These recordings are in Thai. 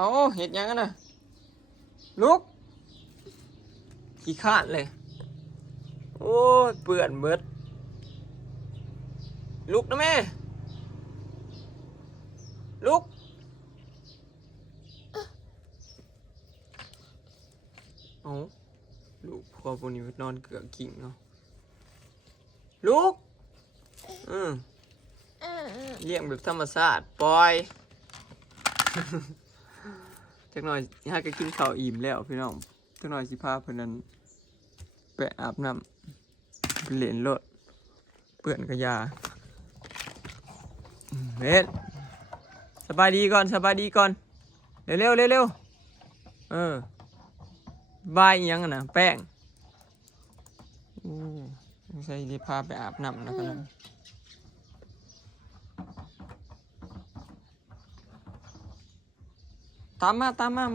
เอาเห็ดยังกันนะลุกขี้ขาดเลยโอ้ยเปื่อนเบิดลุกนะแม่ลุกเอาลูกพ่อพวกนี้นอนเกลือกกิ่งเนาะลุกเลี้ยงแบบธรรมชาติปล่อยจักหน่อยถ้าก็กินข้าวอิ่มแล้วพี่น้องจักหน่อยสิพาเพื่อนนั้นไปอาบน้ำไปเล่นรถเปื่อนกระยาเฮ็ดสบายดีก่อนเร็วบายยังนะแป้งไม่ใช่ที่พาไปอาบน้ำนะกันตามมา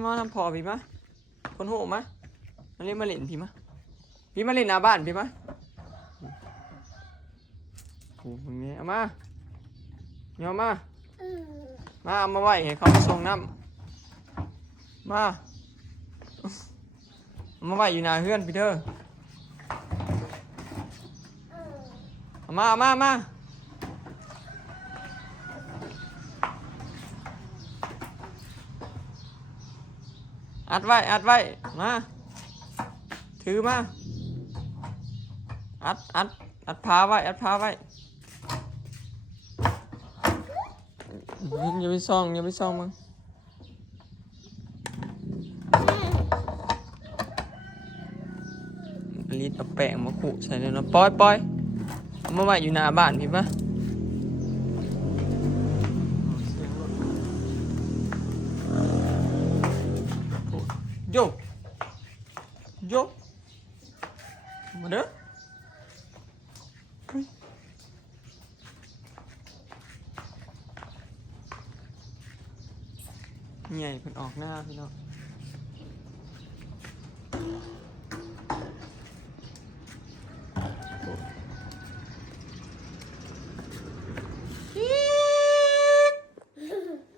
มาทำพอพี่มะคนโหมะมาเล่นมาเล่นพี่มะพี่มาเล่นหน้าบ้านพี่มะโอ้โหนี่เอามาเอามาไหวให้เขาส่งน้ำมาไหวอยู่หน้าเฮือนพี่เด้อเอามาอัดไว้มาถือมาอัดพาไว้อย่าไปซ่องมึงลิดเอาแป้งมาขูดใส่เลยนะปล่อยมาไว้อยู่หน้าบ้านพี่ปะโยมาเด้อใหญ่เพิ่นออกหน้าพี่น้อง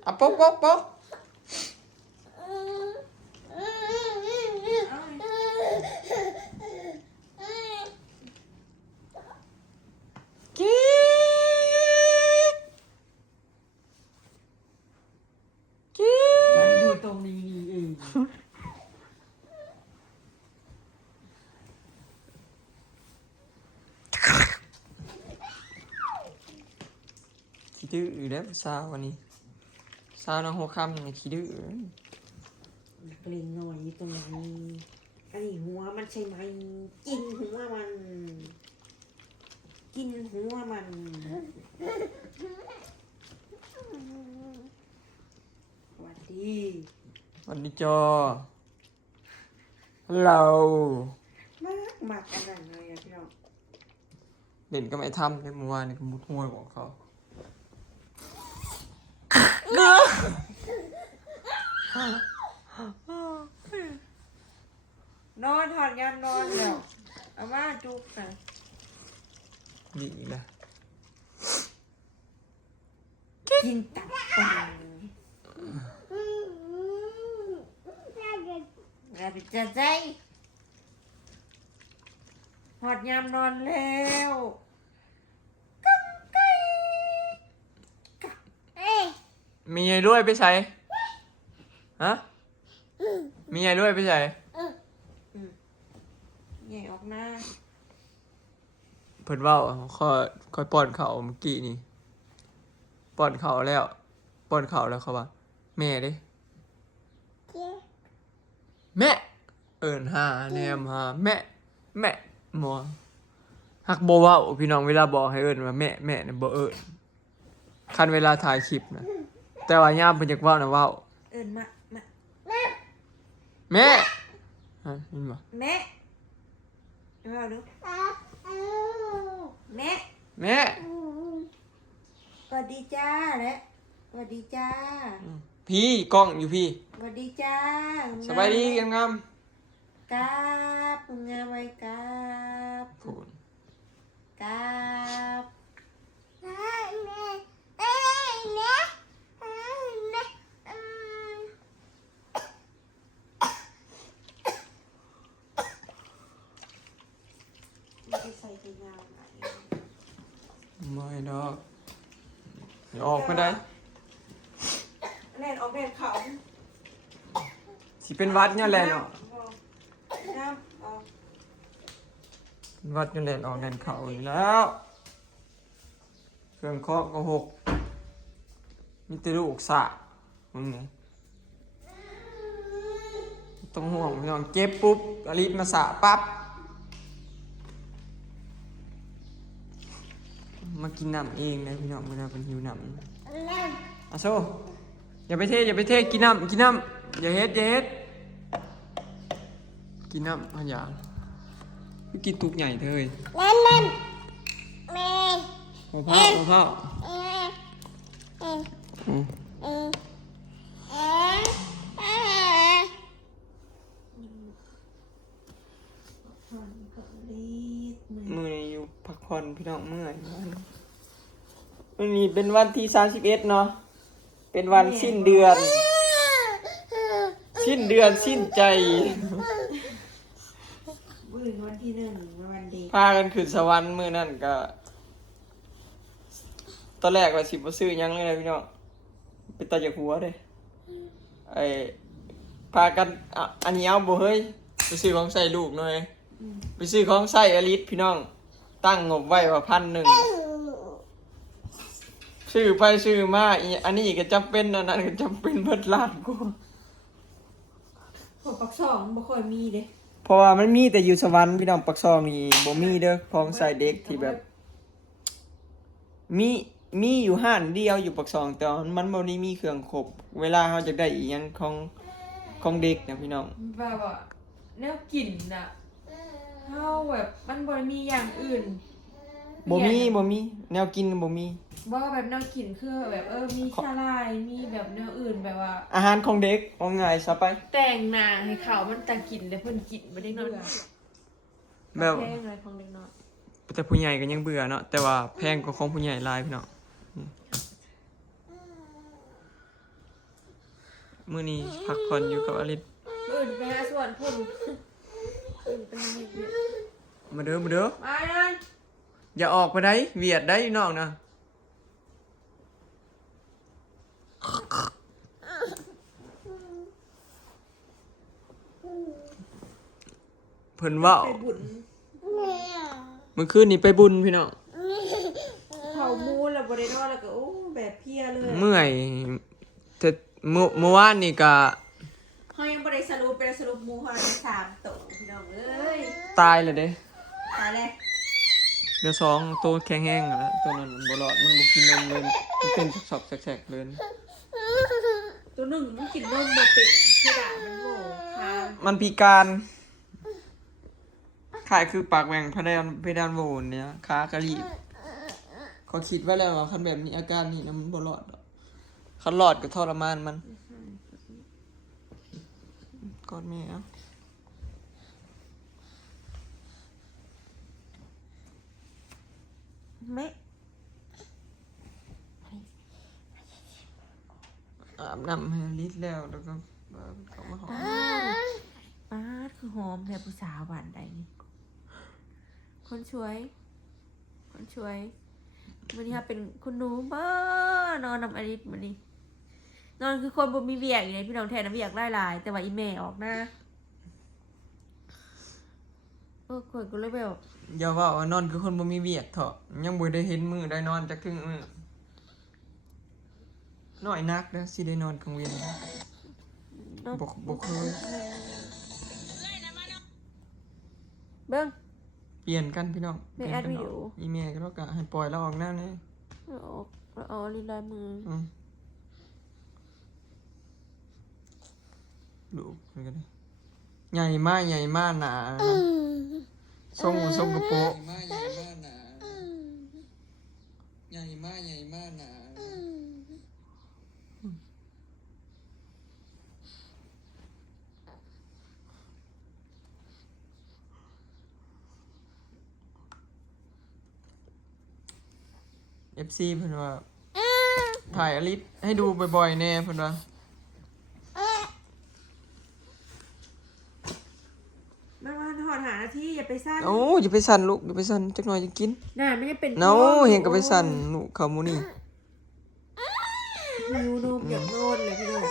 อ่ะป๊อกตรงนี้เองขี้ดื้อแล้วสาววันนี้สาวน้องหัวค่ำยังขี้ดื้อเกรงหน่อยตรงนี้อันนี้หัวมันใช่ไหมกินหัวมันสวัสดีจอฮัลโหลมากอันนั้นเลยพี่น้องเด่นก็ไม่ทำเลยเมื่อวานนี่ก็มุดห้วยบอกเขานอนถอดยามนอนแล้วเอามาจุกกันดีนะกินตับปังอย่าไปเจอใจถอดยามนอนแล้วมีไงด้วยไปใส่ฮะมีไงด้วยไปใส่ใหญ่ออกหน้าเพิ่นว่าค่อยป้อนเขาเมื่อกี้นี่ป้อนเขาแล้วเขาว่าแม่เด้แม่เอิ้นหาแนมหาแม่หมอฮักบ่เว้าพี่น้องเวลาบอกให้เอิ้นว่าแม่เนี่ยบ่เอิ้นคันเวลาถ่ายคลิปนะแต่ว่ายามเพิ่นอยากเว้านะเว้าเอิ้นมาแม่ฮะยินบ่แม่มาดูแม่สวัสดีจ้าและสวัสดีจ้าพี่กล้องอยู่พี่สวัสดีจ้าสบายดีงาม กราบงามไว้กราบพูดกราบ ช้งานไหน ไม่ดอกอย่าออกไม่ได้ แล่นออกแล่นเขา สิเป็นวัดเนี่ยแหละเนาะ น้ำเอา เป็นวัดเนี่ยแหละออกแดนเขาอยู่แล้วเครื่องเคาะก็หกมีแต่ลูกสะมึงไงต้องห่วงพี่น้องเจ็บปุ๊บอลิสมาสะปั๊บมากินน้ำเองนะพี่น้องเวลาเป็นหิวน้ำอาโซอย่าไปเทกินน้ำอย่าเฮ็ดกินน้ำพะยาพี่กินตุกใหญ่เถอะเฮ้ยหัวเผามือนี้อยู่พักผ่อนพี่น้องเมื่อยวันนี้เป็นวันที่31เนาะเป็นวันสิ้นเดือนสิ้นใจ มื้อวันที่1วันเด็ก พากันขึ้นสวรรค์มื้อนั่นก็ตอนแรกว่าสิบ่ซื้อหยังเลยนะพี่น้องเป็นตาจากหัวเด้ไอ้พากันอันนี้เอาบ่เฮ้ยไปซื้อของใส่ลูกหน่อยไปซื้อของใส่อลิสพี่น้องตั้งงบไว้ว่า1,000ซื้อไปซื้อมาอันนี้ก็จำเป็นอันนั้นก็จำเป็นเบิดล้านกู พวกปักสองบ่ค่อยมีเด้ เพราะว่ามันมีแต่อยู่สวรรค์พี่น้องปักซองนี่บ่มีเด้อของใส่เด็กที่แบบ มีอยู่ห้านเดียวอยู่ปักซองแต่ว่ามันบ่ได้มีเครื่องครบเวลาเฮาจะได้อีหยังของเด็กนะพี่น้อง แบบว่าแนวกลิ่นน่ะเฮาแบบมันบ่มีอย่างอื่น บ่มีแนวกินบ่มี บ่แบบแนวกลิ่นคือแบบมีชาลายมีแบบแนวอื่นแบบว่า อาหารของเด็กเอาง่ายซะไป แต่งหน้าให้เขามันตะกินแต่เพิ่นกินบ่ได้นอน แบบ แพงอะไรของเด็กน้อย แต่ผู้ใหญ่ก็ยังเบื่อเนาะแต่ว่าแพงกว่าของผู้ใหญ่หลายพี่น้องนี่มื้อนี้พักผ่อนอยู่กับอลิส อื่นไปหาส่วนพุ่นอื่นไปหาเฮ็ดเวียก มาเด้อมามาเด้อนั่น อย่าออกไปได้เวียดได้พี่น้องนะเพิ่นเว้า ไปบุญ เมื่อคืนนี้ไปบุญพี่น้อง เผาหมูแล้วบ่ได้นอนแล้วก็โอ้แบบเพลียเลย เมื่อยแต่เมื่อวานนี่ก็ เฮายังบ่ได้สรุปเป็นสรุปหมูเฮาได้3ตัวพี่น้องเอ้ย ตายเลยเด้ ตายแล้ว เดี๋ยว2ตัวแข็งแห้งแล้วตัวนั้นมันบ่รอดมันบ่กินนมเลยมันเป็นสอกๆแฉกๆเลย ตัวหนึงมันกินนมบ่เป็นคือด่ามันโง่ทาง มันพิการขายคือปากแหว่งเพดานโหวนเนี่ยขากระลีบเขาคิดไว้แล้วว่าคันแบบนี้อาการนี้นะมันบ่รอดดอกคันรอดก็ทรมานมันกอดแม่เอาแม่ อาบน้ำให้ลิดแล้วแล้วก็เขามาหอม ป้าดคือหอมแท้ผู้สาวบ้านใดนี่คนช่วยมื้อนี้ค่ะเป็นคุณหนูบ้านอนนำอลิสมื้อนี้นอนคือคนบ่มีเวียกอยู่ในพี่น้องแท้นะเวียกหลายๆแต่ว่าอีแม่ออกหน้าคนก็เลยแบบ อย่าว่าว่านอนคือคนบ่มีเวียกเถอะยังบ่ได้เห็นมือได้นอนจักครึ่งมือน้อยนักนะสิได้นอนกลางเวียนบ่เคย เบิ้ง เปลี่ยนกันพี่น้อง ไม่อัดวิดีโอ อีเมลก็แล้วก็ให้ปล่อยแล้วออกหน้านี่ เอาลีลายมือ ดูมันก็ได้ใหญ่มากหนาทรงกระโปงใหญ่มากหนา FC เพิ่นว่าถ่ายอลิสให้ดูบ่อยๆแน่เพิ่นว่า มันหอดหานาที ที่อย่าไปสั้น โอ้อย่าไปสั่นลูกอย่าไปสั่นจักหน่อยจะกิน น่าไม่จะเป็น เนาเห็นก็ไปสั่นลูกเขาหมูนี่ หิวนมอยากนอนเลยพี่น้อง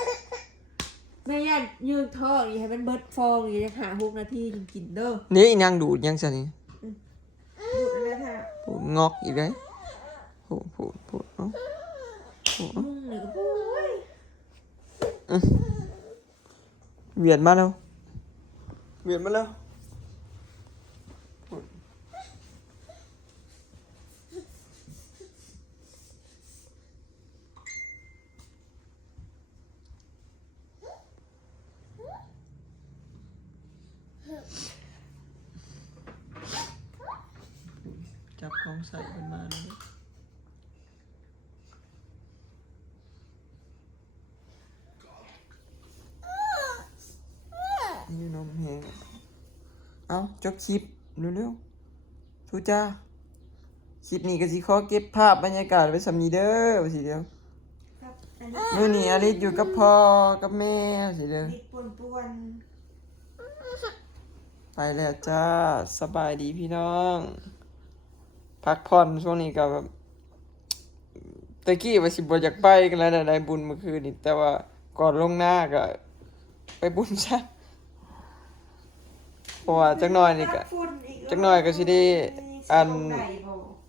แม่ย่านยืนท้องอย่าให้มันเบิดฟองอย่าจะหา6 นาทีถึงกินเด้อ นี่นางดูดยังซั่นนี่ ดูดอะไรค่ะ พูดงอกอีกได้พูดเนาะ มุ่งเลยก็ปุ้ย เวียนมาแล้วเวียนมาแล้วจับของใส่กันมาแล้วนี่นมแห้งเอาจบคลิปเร็วๆทูจ้าคลิปนี้ก็สิขอเก็บภาพบรรยากาศไว้สำนีเด้อว่าสิเดียว ครับอัน มื้อนี้อลิศอยู่กับพ่อกับแม่ว่าสิเด้อ นี้ป่วน ไปแล้วจ้าสบายดีพี่น้อง พักผ่อนช่วงนี้ก็แบบตะกี้ว่าสิบ่อยากไปกันแล้วได้บุญเมื่อคืนนี่แต่ว่าก่อนลงหน้าก็ไปบุญซะเพราะว่าจักหน่อยนี่ก็จักหน่อยก็สิได้อัน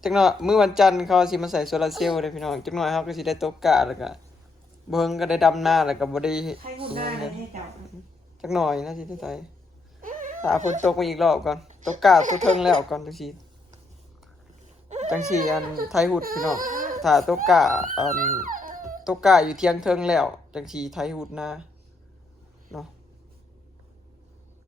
จักหน่อยมื้อวันจันทร์เขาสิมาใส่โซลาร์เซลล์เด้อพี่น้องจักหน่อยเฮาก็สิได้ตกกะแล้วก็เบิ่งก็ได้ดำนาแล้วก็บ่ได้ ให้หุ่นหน้าเลยให้จับ จักหน่อยนะสิได้ไปถ้าฝนตกมาอีกรอบก่อนตกกะตกเทิงแล้วก่อนจังสิอันไทยหุดพี่น้องถ้าตกกะอันตกกะอยู่เที่ยงเทิงแล้วจังสิไทยหุดนาเนาะ